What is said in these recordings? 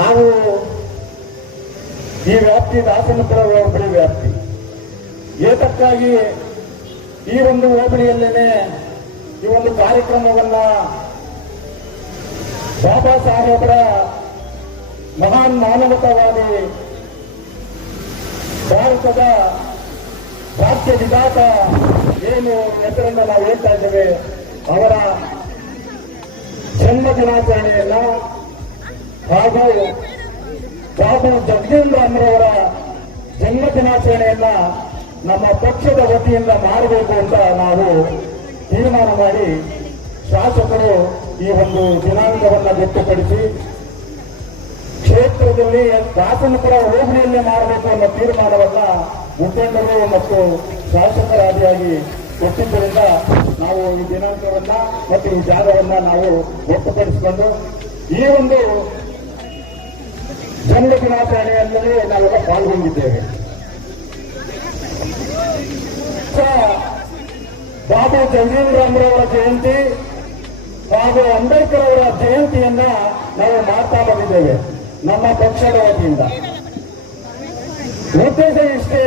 ನಾವು ಈ ವ್ಯಾಪ್ತಿ ದಾಸನಪುರ ಹೋಬಳಿ ವ್ಯಾಪ್ತಿ ಏತಕ್ಕಾಗಿ ಈ ಒಂದು ಹೋಬಳಿಯಲ್ಲೇನೆ ಈ ಒಂದು ಕಾರ್ಯಕ್ರಮವನ್ನ ಬಾಬಾ ಸಾಹೇಬರ ಮಹಾನ್ ಮಾನವತಾವಾದಿ ಭಾರತದ ರಾಜ್ಯ ವಿಧಾತ ಏನು ಹೆಸರನ್ನು ನಾವು ಹೇಳ್ತಾ ಇದ್ದೇವೆ ಅವರ ಜನ್ಮ ದಿನಾಚರಣೆಯನ್ನ ಹಾಗೂ ಬಾಬು ಜಗಜೀವನ್ ರಾಮ್ರವರ ಜನ್ಮ ದಿನಾಚರಣೆಯನ್ನ ನಮ್ಮ ಪಕ್ಷದ ವತಿಯಿಂದ ಮಾಡಬೇಕು ಅಂತ ನಾವು ತೀರ್ಮಾನ ಮಾಡಿ ಶಾಸಕರು ಈ ಒಂದು ದಿನಾಂಕವನ್ನ ವ್ಯಕ್ತಪಡಿಸಿ ಕ್ಷೇತ್ರದಲ್ಲಿ ದಾಸನಪುರ ಹೋಬಳಿಯಲ್ಲೇ ಮಾಡಬೇಕು ಅನ್ನೋ ತೀರ್ಮಾನವನ್ನ ಮುಖಂಡರು ಮತ್ತು ಶಾಸಕರಾದಿಯಾಗಿ ಕೊಟ್ಟಿದ್ದರಿಂದ ನಾವು ಈ ದಿನಾಂಕವನ್ನ ಮತ್ತು ಈ ಜಾಗವನ್ನ ನಾವು ವ್ಯಕ್ತಪಡಿಸಿಕೊಂಡು ಈ ಒಂದು ಜನ್ಮ ದಿನಾಚರಣೆಯಲ್ಲಿ ನಾವೆಲ್ಲ ಪಾಲ್ಗೊಂಡಿದ್ದೇವೆ. ಬಾಬು ಜಗಜೀವನ್ ರಾಮ್ರವರ ಜಯಂತಿ ಹಾಗೂ ಅಂಬೇಡ್ಕರ್ ಅವರ ಜಯಂತಿಯನ್ನ ನಾವು ಮಾಡ್ತಾ ಬಂದಿದ್ದೇವೆ ನಮ್ಮ ಪಕ್ಷದ ವತಿಯಿಂದ. ಉದ್ದೇಶ ಇಷ್ಟೇ,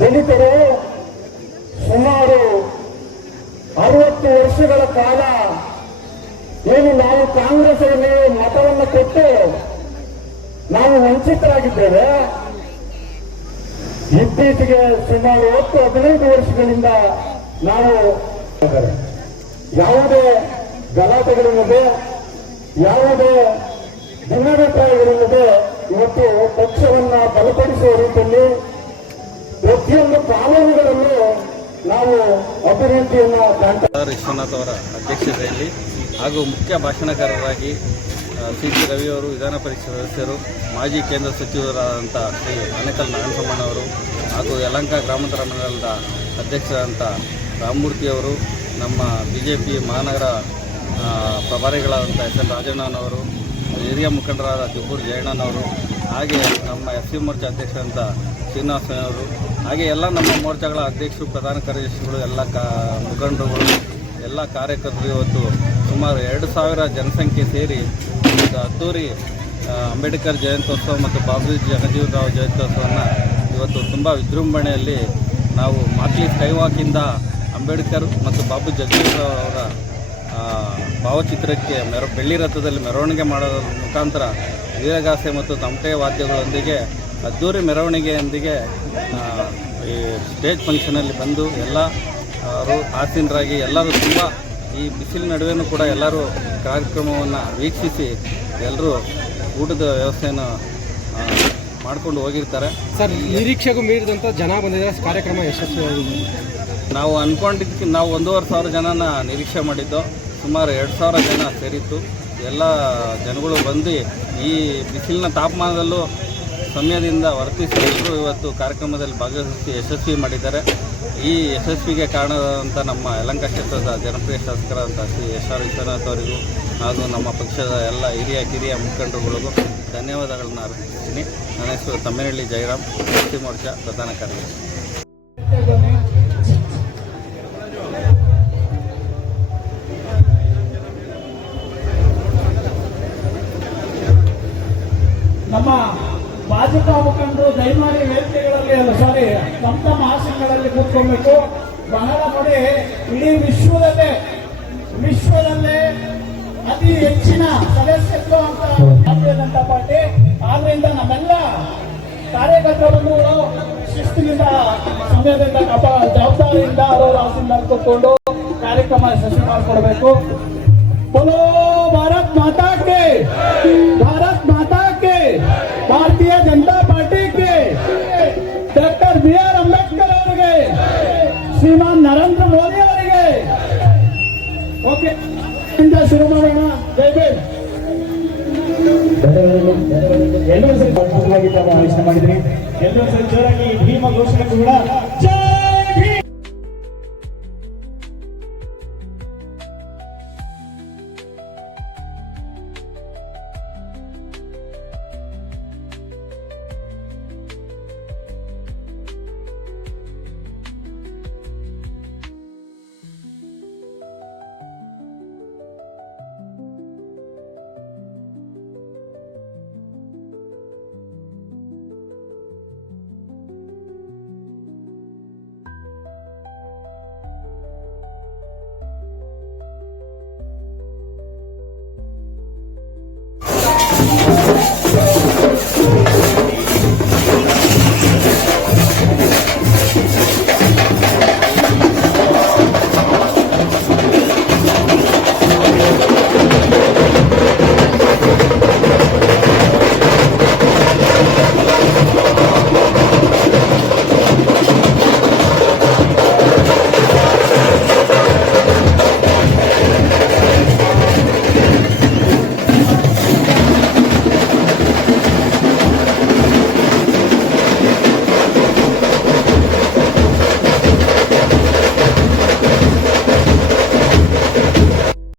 ದಲಿತರು ಸುಮಾರು 60 ವರ್ಷಗಳ ಕಾಲ ಏನು ನಾವು ಕಾಂಗ್ರೆಸ್ನಲ್ಲಿ ಮತವನ್ನು ಕೊಟ್ಟು ನಾವು ವಂಚಿತರಾಗಿದ್ದೇವೆ. ಇತ್ತೀಚೆಗೆ ಸುಮಾರು 10-15 ವರ್ಷಗಳಿಂದ ನಾವು ಯಾವುದೇ ಗಲಾಟೆಗಳಿಲ್ಲದೆ ಯಾವುದೇ ಭಿನ್ನಾಭಿಪ್ರಾಯಗಳಿಲ್ಲದೆ ಇವತ್ತು ಪಕ್ಷವನ್ನ ಬಲಪಡಿಸುವ ರೀತಿಯಲ್ಲಿ ಪ್ರತಿಯೊಂದು ಕಾನೂನುಗಳಲ್ಲೂ ನಾವು ಅಭಿವೃದ್ಧಿಯನ್ನ ಕಾಣ್ತಾ. ವಿಶ್ವನಾಥ್ ಅವರ ಅಧ್ಯಕ್ಷತೆಯಲ್ಲಿ ಹಾಗೂ ಮುಖ್ಯ ಭಾಷಣಕಾರರಾಗಿ ಸಿ ಟಿ ರವಿಯವರು, ವಿಧಾನ ಪರಿಷತ್ ಸದಸ್ಯರು, ಮಾಜಿ ಕೇಂದ್ರ ಸಚಿವರಾದಂಥ ಶ್ರೀ ಆನೇಕಲ್ ನಾರಾಯಣಸ್ವಾಮಣ್ಣವರು ಹಾಗೂ ಯಲಹಂಕ ಗ್ರಾಮಾಂತರ ಮಂಡಲದ ಅಧ್ಯಕ್ಷರಾದಂಥ ರಾಮಮೂರ್ತಿಯವರು, ನಮ್ಮ BJP ಮಹಾನಗರ ಪ್ರಭಾರಿಗಳಾದಂಥ ಎಸ್ ಎನ್ ರಾಜಣ್ಣನವರು, ಹಿರಿಯ ಮುಖಂಡರಾದ ತಿಪ್ಪೂರು ಜಯಣ್ಣನವರು, ಹಾಗೆ ನಮ್ಮ FC ಮೋರ್ಚಾ ಅಧ್ಯಕ್ಷರಂತ ಶ್ರೀನಿವಾಸನವರು, ಹಾಗೆ ಎಲ್ಲ ನಮ್ಮ ಮೋರ್ಚಾಗಳ ಅಧ್ಯಕ್ಷರು, ಪ್ರಧಾನ ಕಾರ್ಯದರ್ಶಿಗಳು, ಎಲ್ಲ ಮುಖಂಡರುಗಳು, ಎಲ್ಲ ಕಾರ್ಯಕರ್ತರು ಇವತ್ತು ಸುಮಾರು 2000 ಜನಸಂಖ್ಯೆ ಸೇರಿ ಅದ್ದೂರಿ ಅಂಬೇಡ್ಕರ್ ಜಯಂತ್ಯೋತ್ಸವ ಮತ್ತು ಬಾಬು ಜಗಜೀವನ್ ರಾವ್ ಜಯಂತ್ಯೋತ್ಸವವನ್ನು ಇವತ್ತು ತುಂಬ ವಿಜೃಂಭಣೆಯಲ್ಲಿ ನಾವು ಮಾಕ್ಲಿ ಸ್ಕೈವಾಕಿಂದ ಅಂಬೇಡ್ಕರ್ ಮತ್ತು ಬಾಬು ಜಗಜೀವನ್ ರಾವ್ ಅವರ ಭಾವಚಿತ್ರಕ್ಕೆ ಬೆಳ್ಳಿ ರಥದಲ್ಲಿ ಮೆರವಣಿಗೆ ಮಾಡೋದ್ರ ಮುಖಾಂತರ ವೀರಗಾಸೆ ಮತ್ತು ತಮಟೆ ವಾದ್ಯಗಳೊಂದಿಗೆ ಅದ್ದೂರಿ ಮೆರವಣಿಗೆಯೊಂದಿಗೆ ಈ ಸ್ಟೇಜ್ ಫಂಕ್ಷನಲ್ಲಿ ಬಂದು ಎಲ್ಲರೂ ಆಸೀನರಾಗಿ ಎಲ್ಲರೂ ತುಂಬ ಈ ಬಿಸಿಲಿನ ನಡುವೆಯೂ ಕೂಡ ಎಲ್ಲರೂ ಕಾರ್ಯಕ್ರಮವನ್ನು ವೀಕ್ಷಿಸಿ ಎಲ್ಲರೂ ಊಟದ ವ್ಯವಸ್ಥೆಯನ್ನು ಮಾಡಿಕೊಂಡು ಹೋಗಿರ್ತಾರೆ. ಸರ್, ನಿರೀಕ್ಷೆಗೂ ಮೀರಿದಂಥ ಜನ ಬಂದಿದ್ದಾರೆ, ಕಾರ್ಯಕ್ರಮ ಯಶಸ್ವಿಯಾಗಿದೆ. ನಾವು ಅಂದ್ಕೊಂಡಿದ್ದಕ್ಕೆ ನಾವು 1500 ಜನನ ನಿರೀಕ್ಷೆ ಮಾಡಿದ್ದು, ಸುಮಾರು 2000 ಜನ ಸೇರಿತ್ತು. ಎಲ್ಲ ಜನಗಳು ಬಂದು ಈ ಬಿಸಿಲಿನ ತಾಪಮಾನದಲ್ಲೂ ಸಮಯದಿಂದ ವರ್ತಿಸಿ ಎಲ್ಲರೂ ಇವತ್ತು ಕಾರ್ಯಕ್ರಮದಲ್ಲಿ ಭಾಗವಹಿಸಿ ಯಶಸ್ವಿ ಮಾಡಿದ್ದಾರೆ. ಈ ಯಶಸ್ವಿಗೆ ಕಾರಣವಾದಂಥ ನಮ್ಮ ಯಲಹಂಕ ಕ್ಷೇತ್ರದ ಜನಪ್ರಿಯ ಶಾಸಕರಾದಂಥ ಶ್ರೀ SR ವಿಶ್ವನಾಥ್ ಅವರಿಗೂ ಹಾಗೂ ನಮ್ಮ ಪಕ್ಷದ ಎಲ್ಲ ಹಿರಿಯ ಮುಖಂಡರುಗಳಿಗೂ ಧನ್ಯವಾದಗಳನ್ನು ಅರ್ಪಿಸ್ತೀನಿ. ನನ್ನ ಹೆಸರು ತಮ್ಮೇನಹಳ್ಳಿ ಜಯರಾಮ್, FC ಮೋರ್ಚಾ ಪ್ರಧಾನ ಕಾರ್ಯದರ್ಶಿ. ನಮ್ಮ ಭಾಜಪಾ ಮುಖಂಡರು ದಯಮಾಡಿ ವೇದಿಕೆಗಳಲ್ಲಿ ತಮ್ಮ ಆಸನಗಳಲ್ಲಿ ಕೂತ್ಕೊಳ್ಬೇಕು. ಬಹಳ ನೋಡಿ, ಇಡೀ ವಿಶ್ವದಲ್ಲೇ ಅತಿ ಹೆಚ್ಚಿನ ಸದಸ್ಯತ್ವ ಅಂತ ಭಾರತೀಯ ಜನತಾ ಪಾರ್ಟಿ. ಆದ್ರಿಂದ ನಮ್ಮೆಲ್ಲ ಕಾರ್ಯಕರ್ತರು ಶಿಸ್ತಿನಿಂದ, ಸಮಯದಿಂದ, ಜವಾಬ್ದಾರಿಯಿಂದ ಅವರವರ ಆಸನದಲ್ಲಿ ಕೂತ್ಕೊಂಡು ಕಾರ್ಯಕ್ರಮ ಯಶಸ್ವಿ ಮಾಡಿಕೊಡ್ಬೇಕು. बोलो भारत माता के, भारत माता के, भारतीय जनता पार्टी के, डॉक्टर BR अंबेडकर ಅವರಿಗೆ, ಶ್ರೀಮಾನ್ ನರೇಂದ್ರ ಮೋದಿ ಅವರಿಗೆ. ಓಕೆ, ಇಂದ ಶುರು ಮಾಡೋಣ. ಜೈ ಭೀಮ್. ಎಲ್ಲರೂ ಸರಿ ಅದ್ಭುತವಾಗಿ ಆಲೋಚನೆ ಮಾಡಿದ್ರಿ. ಎಲ್ಲರೂ ಸರಿ ಜೋರಾಗಿ ಭೀಮ ಘೋಷಣೆ ಕೂಡ